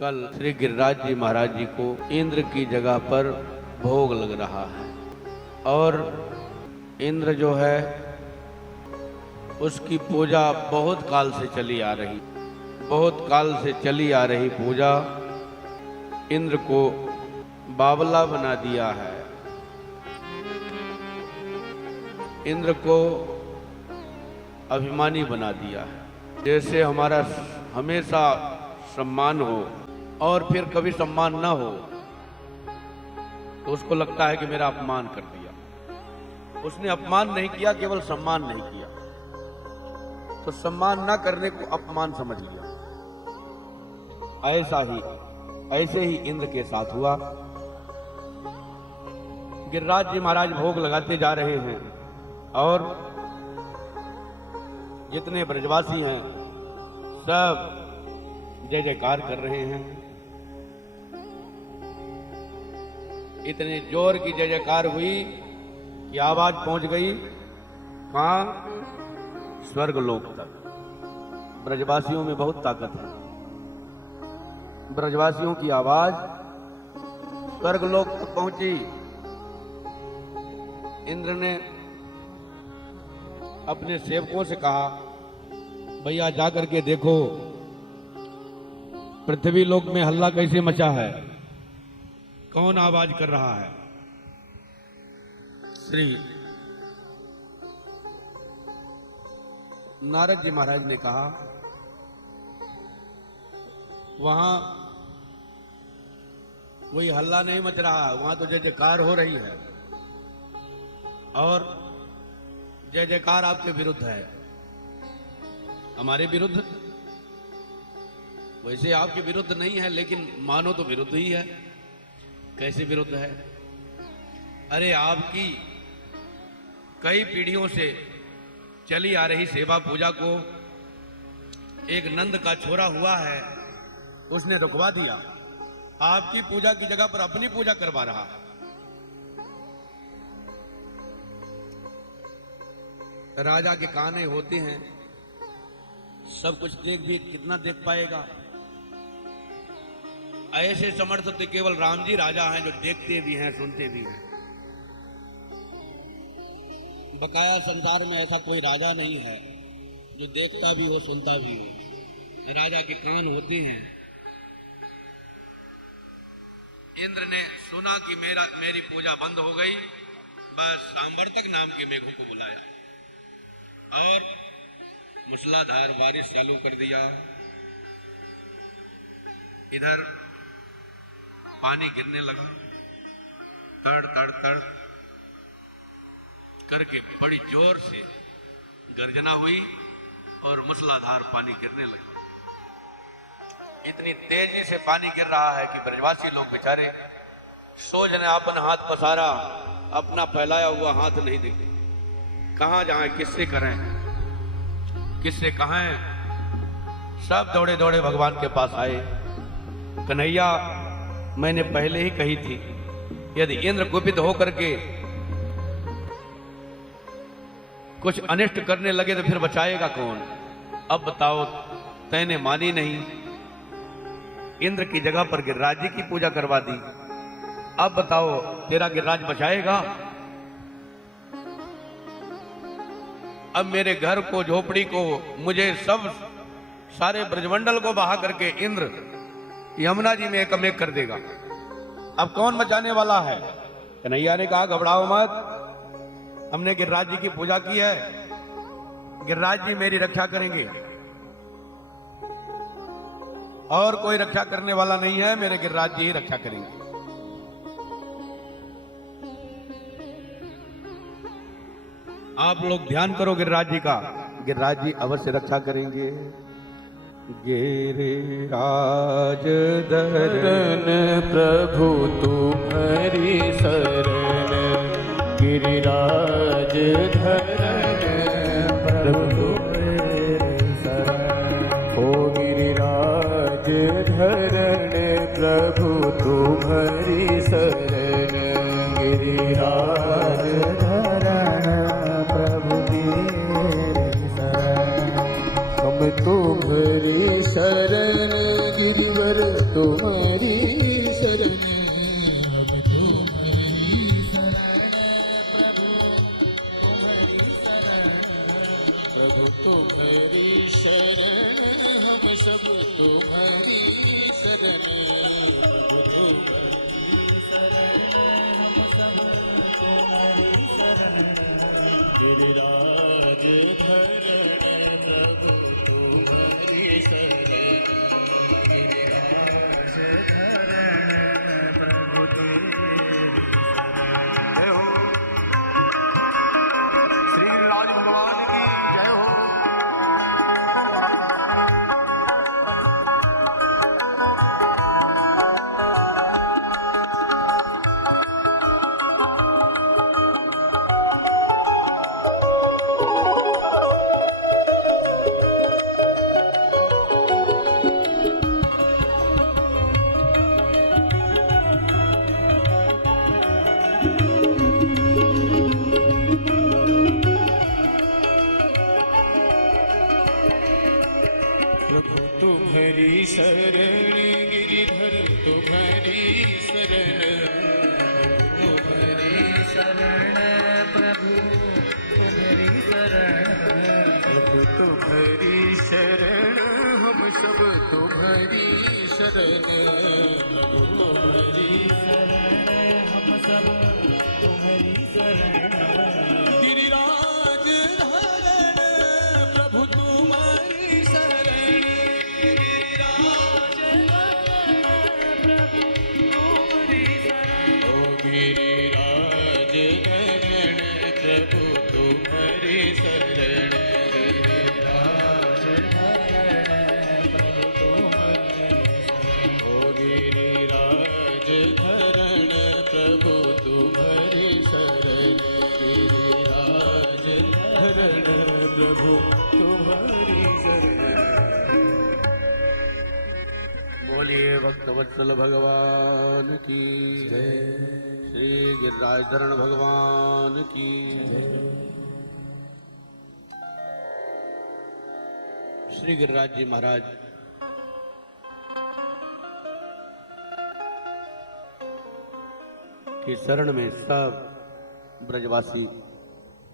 कल श्री गिरिराज जी महाराज जी को इंद्र की जगह पर भोग लग रहा है और इंद्र जो है उसकी पूजा बहुत काल से चली आ रही पूजा इंद्र को बावला बना दिया है। इंद्र को अभिमानी बना दिया है। जैसे हमारा हमेशा सम्मान हो और फिर कभी सम्मान ना हो तो उसको लगता है कि मेरा अपमान कर दिया। उसने अपमान नहीं किया, केवल सम्मान नहीं किया, तो सम्मान ना करने को अपमान समझ लिया। ऐसे ही इंद्र के साथ हुआ। गिरिराज जी महाराज भोग लगाते जा रहे हैं और जितने ब्रजवासी हैं सब जय जयकार कर रहे हैं। इतने जोर की जय जयकार हुई कि आवाज पहुंच गई कहां? स्वर्ग लोक तक। ब्रजवासियों में बहुत ताकत है। ब्रजवासियों की आवाज स्वर्ग लोक तक पहुंची। इंद्र ने अपने सेवकों से कहा, भैया जाकर के देखो पृथ्वी लोक में हल्ला कैसे मचा है, कौन आवाज कर रहा है। श्री नारद जी महाराज ने कहा, वहां कोई हल्ला नहीं मच रहा है, वहां तो जय जयकार हो रही है और जय जयकार आपके विरुद्ध है। हमारे विरुद्ध? वैसे आपके विरुद्ध नहीं है, लेकिन मानो तो विरुद्ध ही है। कैसे विरुद्ध है? अरे आपकी कई पीढ़ियों से चली आ रही सेवा पूजा को एक नंद का छोरा हुआ है, उसने रुकवा दिया। आपकी पूजा की जगह पर अपनी पूजा करवा रहा है। राजा के काने होते हैं, सब कुछ देख भी कितना देख पाएगा। ऐसे समर्थ तो केवल राम जी राजा हैं जो देखते भी हैं, सुनते भी हैं। बकाया संसार में ऐसा कोई राजा नहीं है जो देखता भी हो, सुनता भी हो। राजा के कान होते हैं। इंद्र ने सुना कि मेरी पूजा बंद हो गई, बस सांवर्तक नाम के मेघों को बुलाया और मूसलाधार बारिश चालू कर दिया। इधर पानी गिरने लगा, तड़ तड़ तड़ करके बड़ी जोर से गर्जना हुई और मूसलाधार पानी गिरने लगा। इतनी तेजी से पानी गिर रहा है कि ब्रजवासी लोग बेचारे सोच ने अपन हाथ पसारा, अपना फैलाया हुआ हाथ नहीं दिखे। कहां जाए, किससे करें, किससे कहें। सब दौड़े दौड़े भगवान के पास आए। कन्हैया, मैंने पहले ही कही थी, यदि इंद्र कुपित होकर के कुछ अनिष्ट करने लगे तो फिर बचाएगा कौन? अब बताओ, तैने मानी नहीं, इंद्र की जगह पर गिरिराज जी की पूजा करवा दी। अब बताओ, तेरा गिरिराज बचाएगा? अब मेरे घर को, झोपड़ी को, मुझे सब सारे ब्रजमंडल को बहा करके इंद्र यमुना जी में एकमेक कर देगा। अब कौन बचाने वाला है? कन्हैया ने कहा, घबराओ मत, हमने गिरिराज जी की पूजा की है, गिरिराज जी मेरी रक्षा करेंगे और कोई रक्षा करने वाला नहीं है, मेरे गिरिराज जी ही रक्षा करेंगे। आप लोग ध्यान करो गिरिराज जी का, गिरिराज जी अवश्य रक्षा करेंगे। गिरिराज धरन प्रभु तुम्हारी शरण, गिरिराज धरन प्रभु तुम्हारी शरण। ओ गिरिराज धरन प्रभु तुम्हारी शरण, गिरिराज धरन प्रभु तेरी शरण। हम तुम्हारी शरण गिरिवर तुम तुम्हारी शरण, अब तुम्हारी शरण प्रभु तुम्हारी शरण, हम सब तुम्हारी शरण, प्रभु तुम्हारी शरण, हम सब तुम्हारी शरण, गिरिराज धरण प्रभु तुम्हारी शरण, गिरिराज धरण प्रभु तेरी शरण। जय हो श्री गिरिराज भगवान की जय हो। प्रभु तुम्हारी शरण, गिरिधर तुम्हारी शरण, तुम्हारी शरण प्रभु तुम्हारी शरण, प्रभु तुम्हारी शरण, हम सब तुम्हारी शरण, प्रभु तुम्हारी शरण, हम सब तुम्हारी शरण, गिरिराज धरण प्रभु तुम्हारी शरण, गिरिराज धरण प्रभु तुम्हारी शरण, ओ गिरिराज धरण प्रभु तुम्हारी शरण, गिरिराज धरण प्रभु तुम्हारी शरण। बोलिए भक्तवत्सल भगवान की जय, श्री गिरिराज धरण भगवान की जय। श्री गिरिराज जी महाराज की शरण में सब ब्रजवासी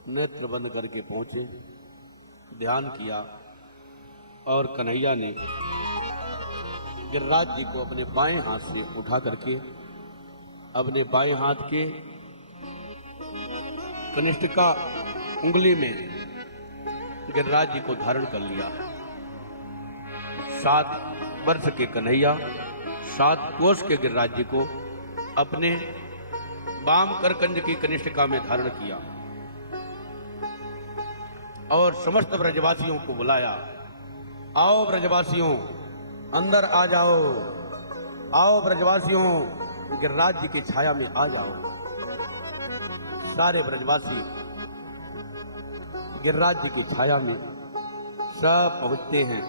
नेत्र बंद करके पहुंचे, ध्यान किया और कन्हैया ने गिरिराज जी को अपने बाएं हाथ से उठा करके अपने बाएं हाथ के कनिष्ठिका उंगली में गिरिराज जी को धारण कर लिया। 7 वर्ष के कन्हैया 7 कोस के गिरिराज जी को अपने वाम करकंज की कनिष्ठिका में धारण किया और समस्त ब्रजवासियों को बुलाया। आओ ब्रजवासियों, अंदर आ जाओ, आओ ब्रजवासियों, गिरिराज जी की छाया में आ जाओ। सारे ब्रजवासी गिरिराज जी की छाया में सब पहुंचते हैं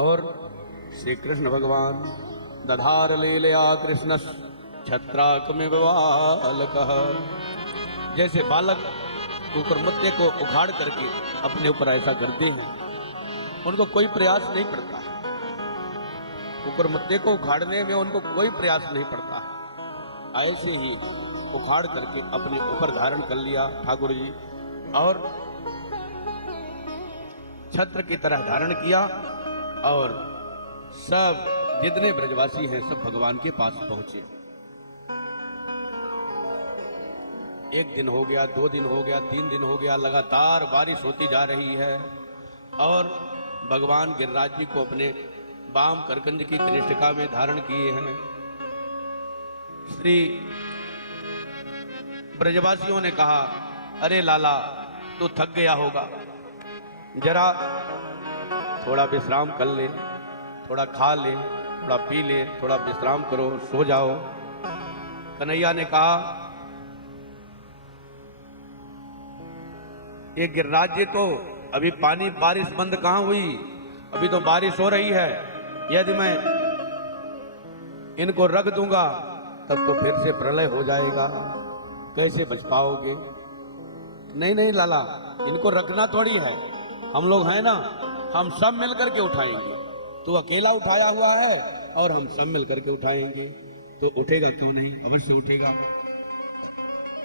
और श्री कृष्ण भगवान दधार लीलया कृष्ण छत्राकमिव बालकः, जैसे बालक कुकुरमुत्ते को उखाड़ करके अपने ऊपर ऐसा करते हैं, उनको कोई प्रयास नहीं पड़ता है। कुकुरमुत्ते को उखाड़ने में उनको कोई प्रयास नहीं पड़ता है। ऐसे ही उखाड़ करके अपने ऊपर धारण कर लिया ठाकुर जी और छत्र की तरह धारण किया और सब जितने ब्रजवासी हैं सब भगवान के पास पहुंचे। 1 दिन हो गया, 2 दिन हो गया, 3 दिन हो गया, लगातार बारिश होती जा रही है और भगवान गिरिराज जी को अपने वाम करकंज की कनिष्ठिका में धारण किए हैं। श्री ब्रजवासियों ने कहा, अरे लाला तू थक गया होगा, जरा थोड़ा विश्राम कर ले, थोड़ा खा ले, थोड़ा पी ले, थोड़ा विश्राम करो, सो जाओ। कन्हैया ने कहा, ये गिरिराज जी तो अभी पानी बारिश बंद कहां हुई, अभी तो बारिश हो रही है। यदि मैं इनको रख दूंगा तब तो फिर से प्रलय हो जाएगा, कैसे बच पाओगे? नहीं नहीं लाला, इनको रखना थोड़ी है, हम लोग हैं ना, हम सब मिलकर के उठाएंगे। तू अकेला उठाया हुआ है, और हम सब मिल करके उठाएंगे। तो उठेगा क्यों नहीं, अवश्य उठेगा।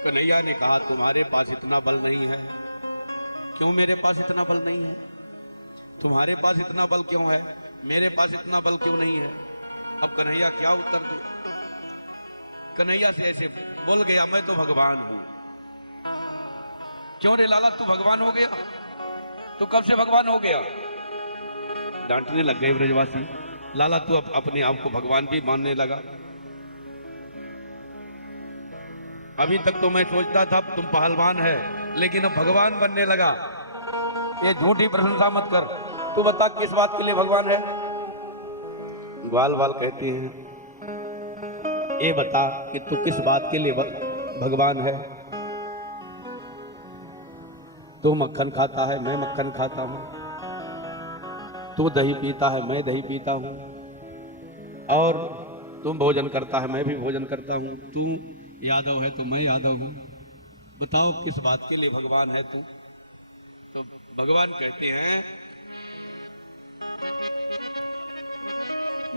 कन्हैया ने कहा तुम्हारे पास इतना बल नहीं है। क्यों मेरे पास इतना बल नहीं है? तुम्हारे पास इतना बल क्यों है, मेरे पास इतना बल क्यों नहीं है? अब कन्हैया क्या उत्तर दे? कन्हैया से ऐसे बोल गया, मैं तो भगवान हूं। क्यों रे लाला, तू भगवान हो गया? तो कब से भगवान हो गया? डांटने लग गए ब्रजवासी, लाला तू अब अपने आप को भगवान भी मानने लगा। अभी तक तो मैं सोचता था तुम पहलवान है, लेकिन अब भगवान बनने लगा। ये झूठी प्रशंसा मत कर। तू बता किस बात के लिए भगवान है? ग्वाल वाल कहती हैं, ये बता कि तू किस बात के लिए भगवान है? तू मक्खन खाता है, मैं मक्खन खाता हूं। तू दही पीता है, मैं दही पीता हूं। और तुम भोजन करता है, मैं भी भोजन करता हूं। तू यादव है तो मैं यादव हूं। बताओ किस बात के लिए भगवान है तू? तो भगवान कहते हैं,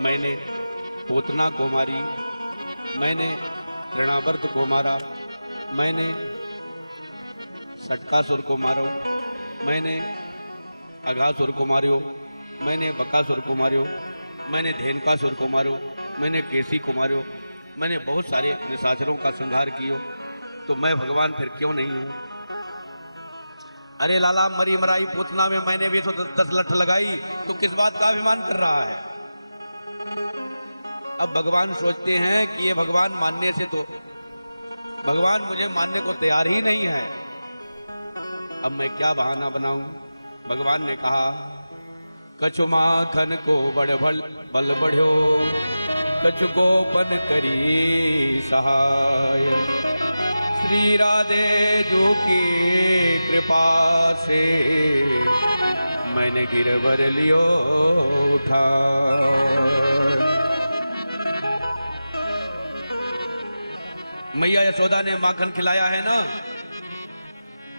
मैंने पूतना को मारी, मैंने तृणावर्त को मारा, मैंने सटकासुर को मारो, मैंने अघासुर को मारो, मैंने बकासुर को मारो, मैंने धेनुकासुर को मारो, मैंने केसी को मारो, मैंने बहुत सारे निशाचरों का संहार किया। तो मैं भगवान फिर क्यों नहीं हूं? अरे लाला, मरी मराई पूतना में मैंने भी तो 10 लठ लगाई, तो किस बात का अभिमान कर रहा है? अब भगवान सोचते हैं कि ये भगवान मानने से तो भगवान मुझे मानने को तैयार ही नहीं है। अब मैं क्या बहाना बनाऊं? भगवान ने कहा, कछु माखन को बड़ बल बढ़ो, कछु गोपन करी सहाय। श्री राधे जू की कृपा से मैंने गिरवर लियो उठा। मैया यशोदा ने माखन खिलाया है ना,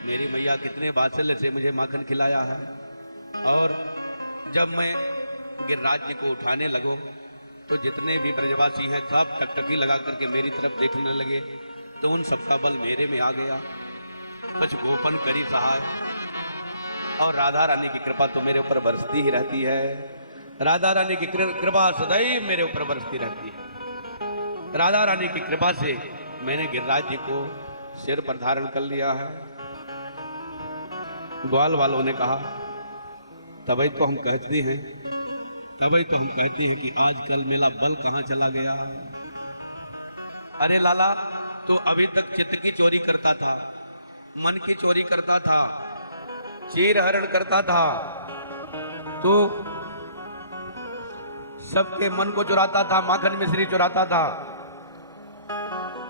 मेरी मैया कितने वात्सल्य से मुझे माखन खिलाया है। और जब मैं गिरिराज जी को उठाने लगो तो जितने भी ब्रजवासी हैं सब टकटकी लगा करके मेरी तरफ देखने लगे, तो उन सबका बल मेरे में आ गया। कुछ गोपन करी सहाय। और राधा रानी की कृपा तो मेरे ऊपर बरसती ही रहती है। राधा रानी की कृपा सदैव मेरे ऊपर बरसती रहती है। राधा रानी की कृपा से मैंने गिरिराज जी को सिर पर धारण कर लिया है। ग्वाल वालों ने कहा, तभी तो हम कहते हैं कि आजकल मेरा बल कहां चला गया। अरे लाला, तो अभी तक चित्त की चोरी करता था, मन की चोरी करता था, चीर हरण करता था, तो सबके मन को चुराता था, माखन मिश्री चुराता था,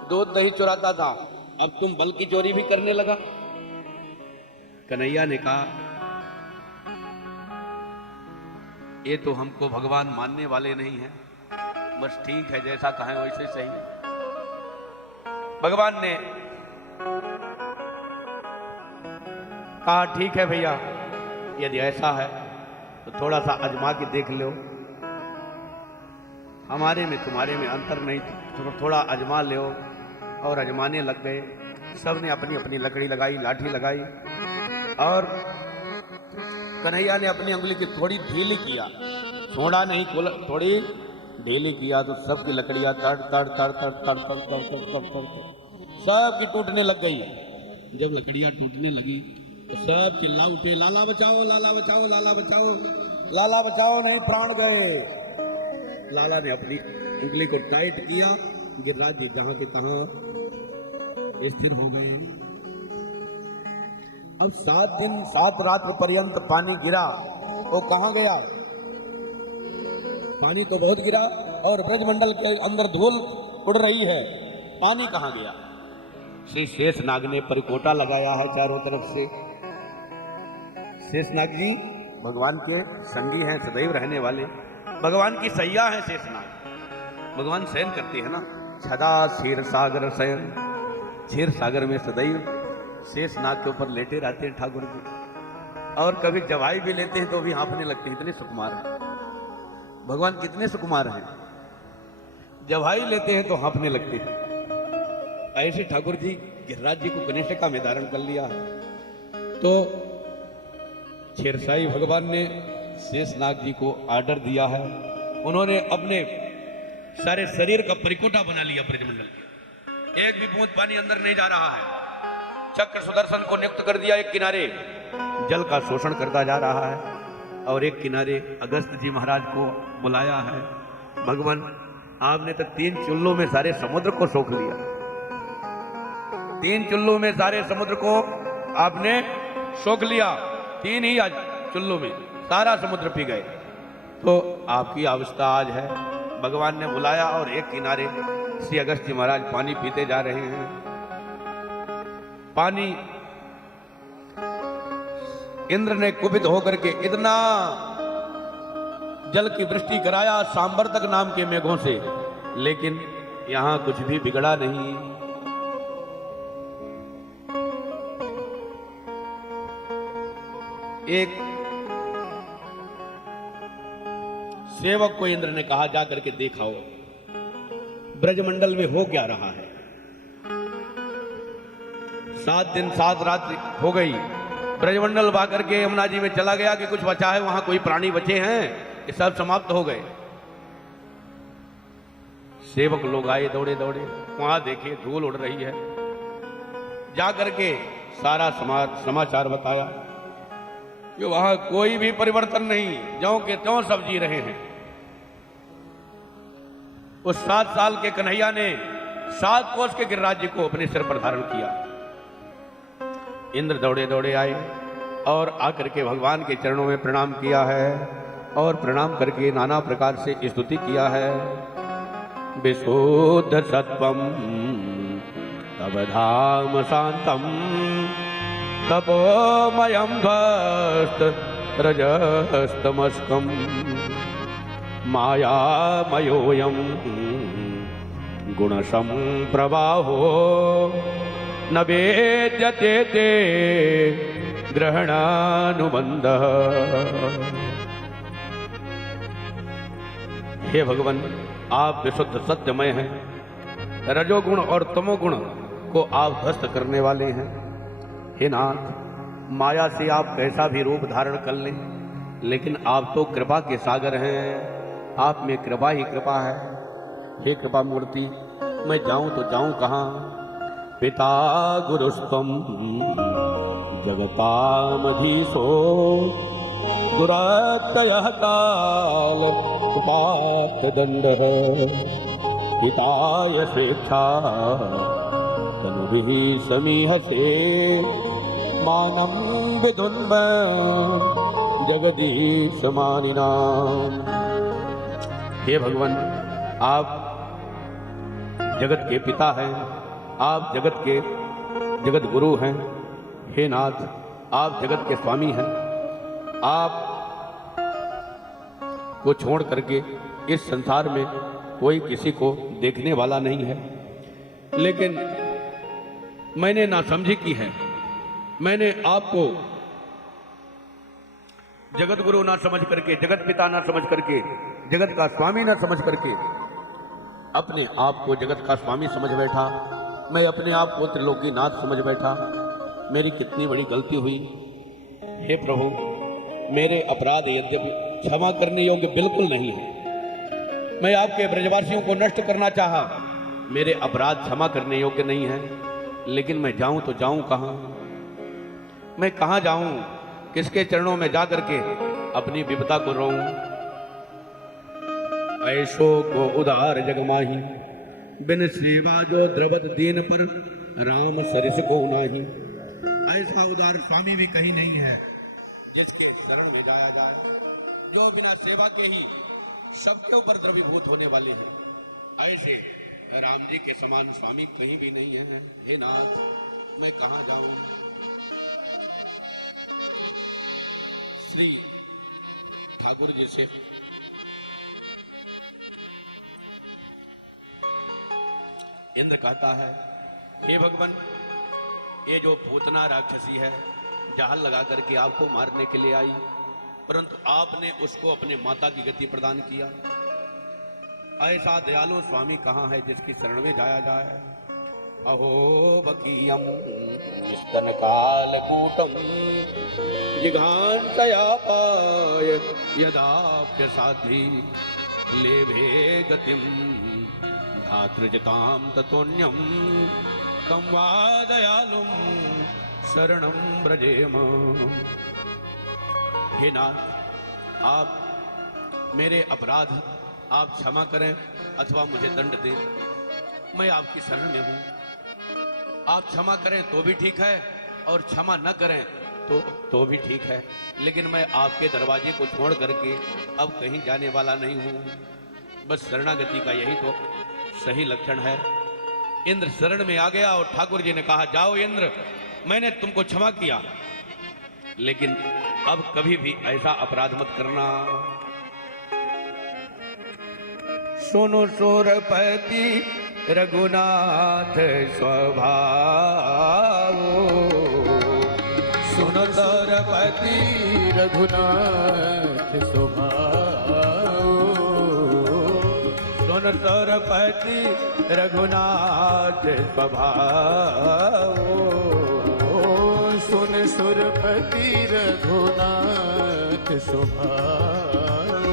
दूध दही चुराता था। अब तुम बल की चोरी भी करने लगा। कन्हैया ने कहा, ये तो हमको भगवान मानने वाले नहीं है, बस ठीक है, जैसा कहें वैसे सही। भगवान ने कहा, ठीक है भैया, यदि ऐसा है तो थोड़ा सा आजमा के देख लो। हमारे में तुम्हारे में अंतर नहीं, तो थोड़ा आजमा लो। और आजमाने लग गए। सबने अपनी अपनी लकड़ी लगाई, लाठी लगाई, और कन्हैया ने अपनी उंगली की थोड़ी ढीली किया, छोड़ा नहीं, थोड़ी ढीली किया, तो सबकी लकड़ियां तड़ तड़ तड़ तड़ तड़ तड़ तड़ तड़ तड़ सबकी टूटने लग गई। जब लकड़ियां टूटने लगी तो सब चिल्ला उठे, लाला बचाओ, लाला बचाओ, लाला बचाओ, लाला बचाओ, नहीं प्राण गए। लाला ने अपनी उंगली को टाइट किया, गिरिराज जी जहां के तहां स्थिर हो गए। अब 7 दिन 7 रात पर्यंत पानी गिरा। वो कहां गया? पानी तो बहुत गिरा और ब्रजमंडल के अंदर धूल उड़ रही है, पानी कहां गया? श्री शेषनाग ने परिकोटा लगाया है चारों तरफ से। शेषनाग जी भगवान के संगी हैं, सदैव रहने वाले, भगवान की सैया है शेषनाग। भगवान शयन करते हैं ना, सदा क्षीर सागर शयन, क्षीर सागर में सदैव शेषनाग के ऊपर लेटे रहते हैं ठाकुर जी। और कभी जवाई भी लेते हैं तो भी हाँफने लगते हैं, इतने सुकुमार हैं भगवान, कितने सुकुमार हैं। जब हाई लेते हैं तो हाँफने लगते हैं। ऐसे ठाकुर जी गिरिराज जी को कनिष्ठिका में धारण कर लिया है। तो शेरशाही भगवान ने शेषनाग जी को आर्डर दिया है। उन्होंने अपने सारे शरीर का परिकोटा बना लिया ब्रजमंडल में। एक भी बूंद पानी अंदर नहीं जा रहा है। चक्र सुदर्शन को नियुक्त कर दिया, एक किनारे जल का शोषण करता जा रहा है और एक किनारे अगस्त जी महाराज को बुलाया है। भगवान आपने तो 3 चुल्लों में सारे समुद्र को सोख लिया। 3 चुल्लों में सारे समुद्र को आपने सोख लिया। 3 ही चुल्लों में सारा समुद्र पी गए। तो आपकी अवस्था आज है। भगवान ने बुलाया और एक किनारे श्री अगस्त जी महाराज पानी पीते जा रहे हैं। पानी इंद्र ने कुपित होकर के इतना जल की वृष्टि कराया सांबर्तक नाम के मेघों से, लेकिन यहां कुछ भी बिगड़ा नहीं। एक सेवक को इंद्र ने कहा जाकर के देखाओ ब्रजमंडल में हो क्या रहा है। 7 दिन 7 रात हो गई। ब्रजमंडल बा करके यमुना जी में चला गया कि कुछ बचा है, वहां कोई प्राणी बचे हैं, ये सब समाप्त हो गए। सेवक लोग आए दौड़े दौड़े, वहां देखे धूल उड़ रही है। जाकर के सारा समाचार बताया कि वहां कोई भी परिवर्तन नहीं, ज्यों के त्यों सब जी रहे हैं। उस 7 साल के कन्हैया ने 7 कोस के गिरिराज जी को अपने सिर पर धारण किया। इंद्र दौड़े दौड़े आए और आकर के भगवान के चरणों में प्रणाम किया है और प्रणाम करके नाना प्रकार से स्तुति किया है। विशुद्ध सत्वम तब धाम शांतम तपोमयम भस्त रजस्तमस्कम मायामयोयम गुणसम प्रवाहो न वेद्यते ते ग्रहणानुबंध। हे भगवान, आप विशुद्ध सत्यमय हैं। रजोगुण और तमोगुण को आप ध्वस्त करने वाले हैं। हे नाथ, माया से आप कैसा भी रूप धारण कर लें, लेकिन आप तो कृपा के सागर हैं। आप में कृपा ही कृपा है। हे कृपा मूर्ति, मैं जाऊं तो जाऊं कहां। पिता गुरुस्तम जगतामधीशो दुरात्तयः काल उपात्त दंडः हिताय स्वेच्छा तनुभिः समीहसे मानं विदुन्म जगदीश मानिना। हे भगवान, आप जगत के पिता हैं, आप जगत गुरु हैं। हे नाथ, आप जगत के स्वामी हैं। आप को छोड़ करके इस संसार में कोई किसी को देखने वाला नहीं है। लेकिन मैंने नासमझी की है। मैंने आपको जगत गुरु ना समझ करके, जगत पिता ना समझ करके, जगत का स्वामी ना समझ करके अपने आप को जगत का स्वामी समझ बैठा। मैं अपने आप को त्रिलोकीनाथ समझ बैठा। मेरी कितनी बड़ी गलती हुई। हे प्रभु, मेरे अपराध यद्यपि क्षमा करने योग्य बिल्कुल नहीं है। मैं आपके ब्रजवासियों को नष्ट करना चाहा, मेरे अपराध क्षमा करने योग्य नहीं है। लेकिन मैं जाऊं तो जाऊं कहां? मैं कहां जाऊं? किसके चरणों में जाकर के अपनी विपदा को रोऊं? ऐसो को उदार जगमाही, बिन सेवा जो द्रवत दीन पर राम सरिस को नाही। ऐसा उदार स्वामी भी कहीं नहीं है जिसके शरण में जाया जाए, जो बिना सेवा के ही सबके ऊपर द्रवीभूत होने वाले हैं। ऐसे राम जी के समान स्वामी कहीं भी नहीं है। हे नाथ, मैं कहां जाऊं? श्री ठाकुर जी से इंद्र कहता है, हे भगवान, ये जो पूतना राक्षसी है जाल लगा करके आपको मारने के लिए आई, परंतु आपने उसको अपने माता की गति प्रदान किया। ऐसा दयालु स्वामी कहाँ है जिसकी शरण में जाया जाए। अहो बकीयम स्तन काल कूटम जिघांतयापाय यदाप्य साध्वी लेभे गतिम धातृजताम ततोन्यम कम वा दयालुम शरणम ब्रजेम। हे नाथ, आप मेरे अपराध आप क्षमा करें अथवा मुझे दंड दें, मैं आपकी शरण में हूं। आप क्षमा करें तो भी ठीक है और क्षमा न करें तो भी ठीक है, लेकिन मैं आपके दरवाजे को छोड़ करके अब कहीं जाने वाला नहीं हूं। बस शरणागति का यही तो सही लक्षण है। इंद्र शरण में आ गया और ठाकुर जी ने कहा, जाओ इंद्र, मैंने तुमको क्षमा किया, लेकिन अब कभी भी ऐसा अपराध मत करना। सुनो सुरपति रघुनाथ स्वभाव, सुनो सुरपति रघुनाथ स्वभाव, सुनो सुरपति रघुनाथ स्वभाव, सुन सुरपति रघुनाथ स्वभाव।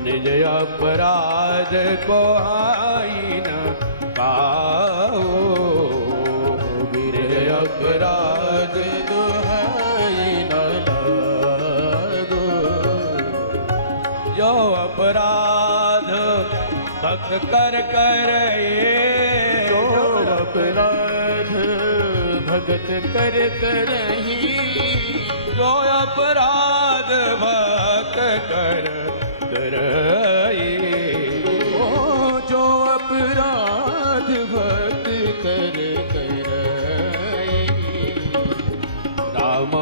निज अपराध को आई न पाओ, निज अपराध दुहाई न लागो। जो अपराध भक्त कर जो अपराध भगत कर करही, जो अपराध भक्त कर जो अपराध भक्त कर राम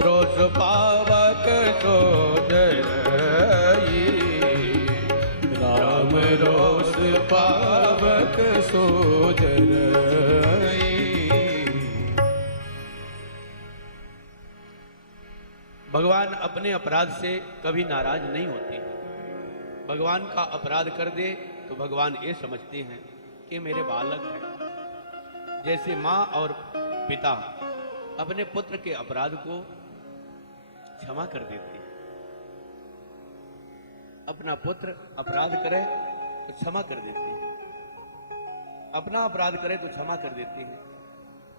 रोष पावक सोदरई, राम रोष पावक सोदरई। भगवान अपने अपराध से कभी नाराज नहीं होते हैं। भगवान का अपराध कर दे तो भगवान ये समझते हैं कि मेरे बालक हैं। जैसे माँ और पिता अपने पुत्र के अपराध को क्षमा कर देते हैं। अपना पुत्र अपराध करे तो क्षमा कर देते हैं, अपना अपराध करे तो क्षमा कर देते हैं,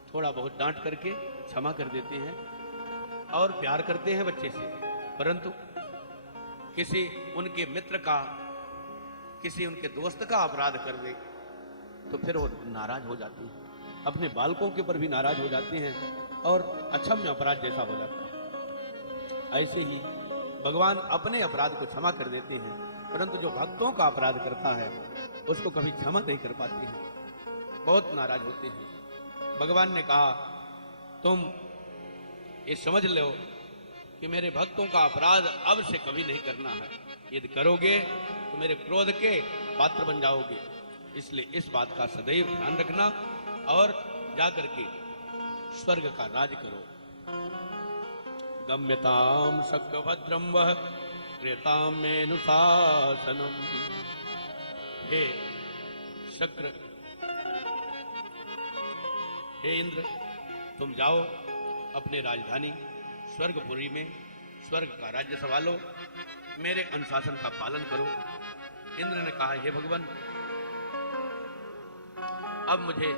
थोड़ा बहुत डांट करके क्षमा कर देते हैं और प्यार करते हैं बच्चे से। परंतु किसी उनके मित्र का, किसी उनके दोस्त का अपराध कर दे तो फिर वो नाराज हो जाते हैं, अपने बालकों के ऊपर भी नाराज हो जाते हैं और अक्षम्य अपराध जैसा हो जाता है। ऐसे ही भगवान अपने अपराध को क्षमा कर देते हैं, परंतु जो भक्तों का अपराध करता है उसको कभी क्षमा नहीं कर पाते हैं, बहुत नाराज होते हैं। भगवान ने कहा, तुम ये समझ लो कि मेरे भक्तों का अपराध अब से कभी नहीं करना है। यदि करोगे तो मेरे क्रोध के पात्र बन जाओगे। इसलिए इस बात का सदैव ध्यान रखना और जाकर के स्वर्ग का राज करो। गम्यताम शक्भद्रम वह प्रियताम मेनुशासनम। हे शक्र, हे इंद्र, तुम जाओ अपने राजधानी स्वर्गपुरी में स्वर्ग का राज्य संभालो, मेरे अनुशासन का पालन करो। इंद्र ने कहा, हे भगवान, अब मुझे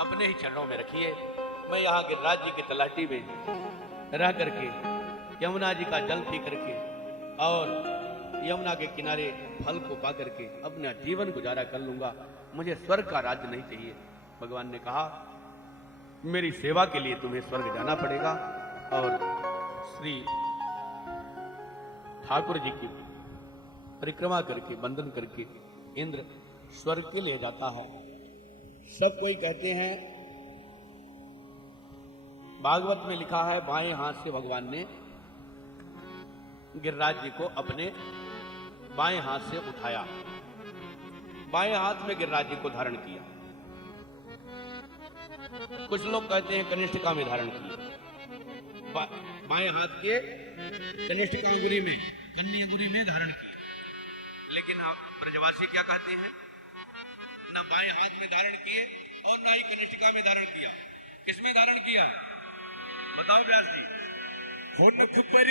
अपने ही चरणों में रखिए। मैं यहाँ के राज्य के तलाटी में रह करके यमुना जी का जल पी करके और यमुना के किनारे फल को पा करके अपना जीवन गुजारा कर लूंगा, मुझे स्वर्ग का राज्य नहीं चाहिए। भगवान ने कहा, मेरी सेवा के लिए तुम्हें स्वर्ग जाना पड़ेगा। और श्री ठाकुर जी की परिक्रमा करके वंदन करके इंद्र स्वर्ग के लिए जाता है। सब कोई कहते हैं, भागवत में लिखा है, बाएं हाथ से भगवान ने गिरिराज जी को अपने बाएं हाथ से उठाया, बाएं हाथ में गिरिराज जी को धारण किया। कुछ लोग कहते हैं कनिष्ठिका में धारण किया, बाएं हाथ के कनिष्ठिका अंगुरी में, कन्नी अंगुरी में धारण किया। लेकिन लेकिन ब्रजवासी क्या कहते हैं, न बाएं हाथ में धारण किए और ना ही कनिष्ठिका में धारण किया। किसमें धारण किया बताओ व्यास जी? हो नख पर